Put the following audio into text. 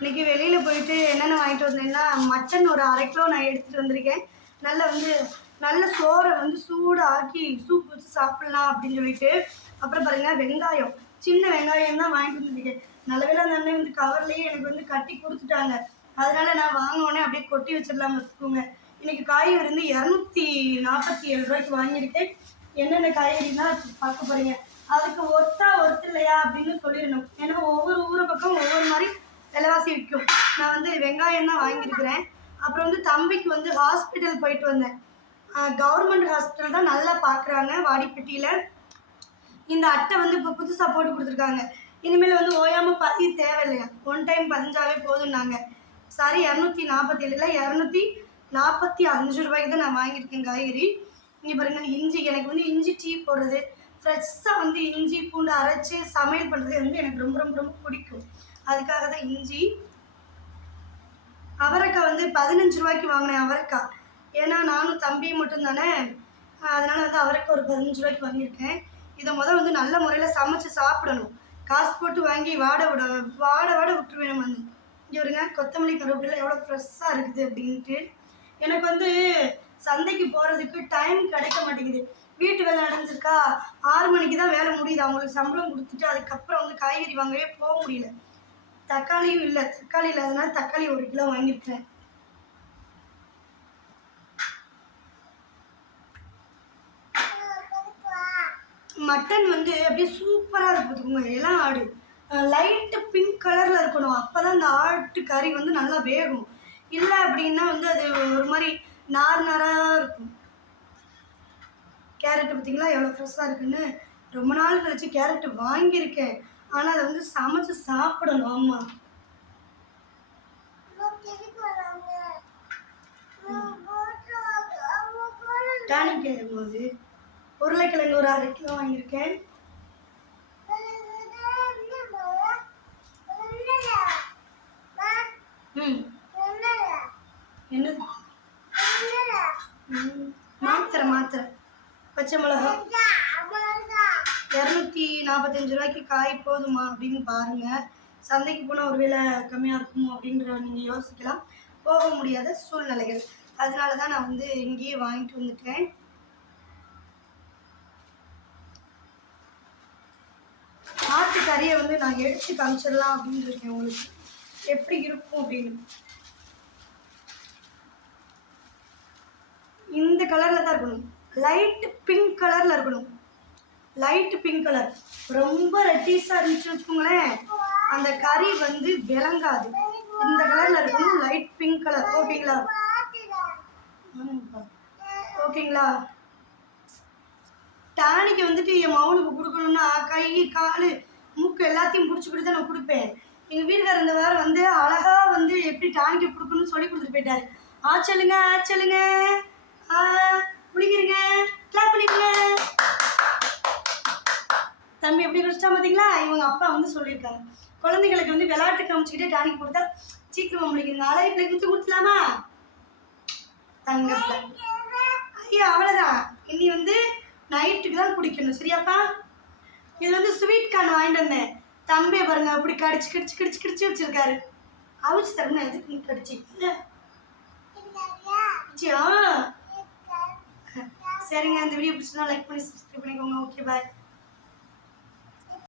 இன்றைக்கி வெளியில் போயிட்டு என்னென்ன வாங்கிட்டு வந்தேன்னா மட்டன் ஒரு 1/2 கிலோ நான் எடுத்துகிட்டு வந்திருக்கேன். நல்ல சோறை சூடாக்கி சூப் வச்சு சாப்பிட்லாம் அப்படின்னு சொல்லிட்டு. அப்புறம் பாருங்கள் வெங்காயம், சின்ன வெங்காயம் தான் வாங்கிட்டு வந்துருக்கேன். நல்லவேளை அந்த அண்ணன் கவர்லேயே எனக்கு கட்டி கொடுத்துட்டாங்க. அதனால நான் வாங்கினோடனே அப்படியே கொட்டி வச்சிடலாம் வச்சுக்கோங்க. இன்றைக்கி காய்கறி 247 ரூபாய்க்கு வாங்கியிருக்கேன். என்னென்ன காய்கறினா பார்க்க போகிறீங்க. அதுக்கு ஒருத்து இல்லையா அப்படின்னு சொல்லிடணும். ஏன்னா ஒவ்வொரு ஊரை பக்கம் ஒவ்வொரு மாதிரி விலைவாசி விற்கும். நான் வெங்காயம் தான் வாங்கியிருக்கிறேன். அப்புறம் தம்பிக்கு ஹாஸ்பிட்டல் போயிட்டு வந்தேன். கவர்மெண்ட் ஹாஸ்பிட்டல் தான் நல்லா பார்க்குறாங்க வாடிப்பட்டியில். இந்த அட்டை இப்போ புதுசாக போட்டு கொடுத்துருக்காங்க. இனிமேல் ஓயாமல் பதிய தேவையில்லையா, 1 டைம் பதிஞ்சாவே போதும்னாங்க. சாரி 247 245 ரூபாய்க்கு தான் நான் வாங்கியிருக்கேன் காய்கறி. இங்கே பாருங்கள் இஞ்சி, எனக்கு இஞ்சி டீ போடுறது, ஃப்ரெஷ்ஷாக இஞ்சி பூண்டு அரைச்சி சமையல் பண்ணுறது எனக்கு ரொம்ப ரொம்ப ரொம்ப பிடிக்கும். அதுக்காக தான் இஞ்சி. அவரைக்காய் 15 ரூபாய்க்கு வாங்கினேன் அவரைக்காய். ஏன்னா நானும் தம்பியும் மட்டும்தானே, அதனால் அவரைக்காய் ஒரு 15 ரூபாய்க்கு வாங்கியிருக்கேன். இதை நல்ல முறையில் சமைச்சு சாப்பிடணும். காசு போட்டு வாங்கி வாட விட்டுருவேன். இங்கே வருங்க கொத்தமல்லி கருவேப்பிலை எவ்வளோ ஃப்ரெஷ்ஷாக இருக்குது அப்படின்ட்டு. எனக்கு சந்தைக்கு போகிறதுக்கு டைம் கிடைக்க மாட்டேங்குது. வீட்டு வேலை நடந்துருக்கா, 6 மணிக்கு தான் வேலை முடியுது. அவங்களுக்கு சம்பளம் கொடுத்துட்டு அதுக்கப்புறம் காய்கறி வாங்கவே போக முடியல. தக்காளியும் இல்லை, தக்காளி இல்லாதனால தக்காளி 1 கிலோ வாங்கியிருக்கேன். மட்டன் அப்படியே சூப்பராக இருக்குதுங்க. எல்லாம் ஆடு லைட்டு பிங்க் கலரில் இருக்கணும். அப்போ தான் அந்த ஆட்டு கறி நல்லா வேகும். இல்லை அப்படின்னா அது ஒரு மாதிரி நாராக இருக்கும். கேரட்டு பார்த்திங்களா எவ்வளோ ஃப்ரெஷ்ஷாக இருக்குன்னு. ரொம்ப நாள் கழிச்சு கேரட்டு வாங்கியிருக்கேன். ஆனால் அதை சமைச்சு சாப்பிடணும். ஆமாம், டானிக் ஏறும்போது உருளைக்கிழங்கு ஒரு 1/2 கிலோ வாங்கியிருக்கேன். என்னது மாத்திரை பச்சை மிளகா 245 ரூபாய்க்கு காய் போதுமா அப்படின்னு பாருங்கள். சந்தைக்கு போனால் ஒரு வேளை கம்மியாக இருக்குமோ அப்படின்ற நீங்கள் யோசிக்கலாம். போக முடியாத சூழ்நிலைகள். அதனால தான் நான் இங்கேயே வாங்கிட்டு வந்துட்டேன். ஆட்டு கறியை நான் எடுத்து காமிச்சிடலாம் அப்படின்னு இருக்கேன் உங்களுக்கு எப்படி இருக்கும் அப்படின்னு. இந்த கலரில் தான் இருக்கணும். லைட் பிங்க் கலரில் இருக்கணும். Light pink colour. ரொம்ப ரெட்டிஸாக இருந்துச்சு வச்சுக்கோங்களேன், அந்த கறி விளங்காது. இந்த கலரில் இருக்கணும். Light pink colour. ஓகேங்களா? ஓகேங்களா? டானிக்கு என் மகனுக்கு கொடுக்கணும்னா கை கால் மூக்கு எல்லாத்தையும் பிடிச்சிக்கிட்டு தான் நான் கொடுப்பேன். எங்கள் வீட்டுக்காரர் இந்த வாரம் அழகாக எப்படி டானிக்கு கொடுக்கணும்னு சொல்லி கொடுத்துட்டு போயிட்டாரு. ஆச்சலுங்க முடிக்கிறீங்க, கிளாப் பண்ணிடுங்க. தம்பி எப்படி குடிச்சா பார்த்தீங்களா? இவங்க அப்பா சொல்லியிருக்காங்க, குழந்தைங்களுக்கு விளையாட்டு காமிச்சிக்கிட்டே டானிக் கொடுத்தா சீக்கிரமாக முடிக்கிறீங்க. அழகு பிள்ளை கொடுத்துலாமா? தங்கப்பிள்ள. ஐயா அவ்வளோதான். இனி நைட்டுக்கு தான் குடிக்கணும். சரியாப்பா? இது ஸ்வீட் கார்ன் வாங்கிட்டு வந்தேன். தம்பியை பாருங்க அப்படி கடிச்சு வச்சிருக்காரு. அவிச்சு தரணும். எதுக்கு நீ கடிச்சு? சரிங்க, இந்த வீடியோ பிடிச்சா லைக் பண்ணி சப்ஸ்கிரைப் பண்ணிக்கோங்க. ஓகே, பாய்.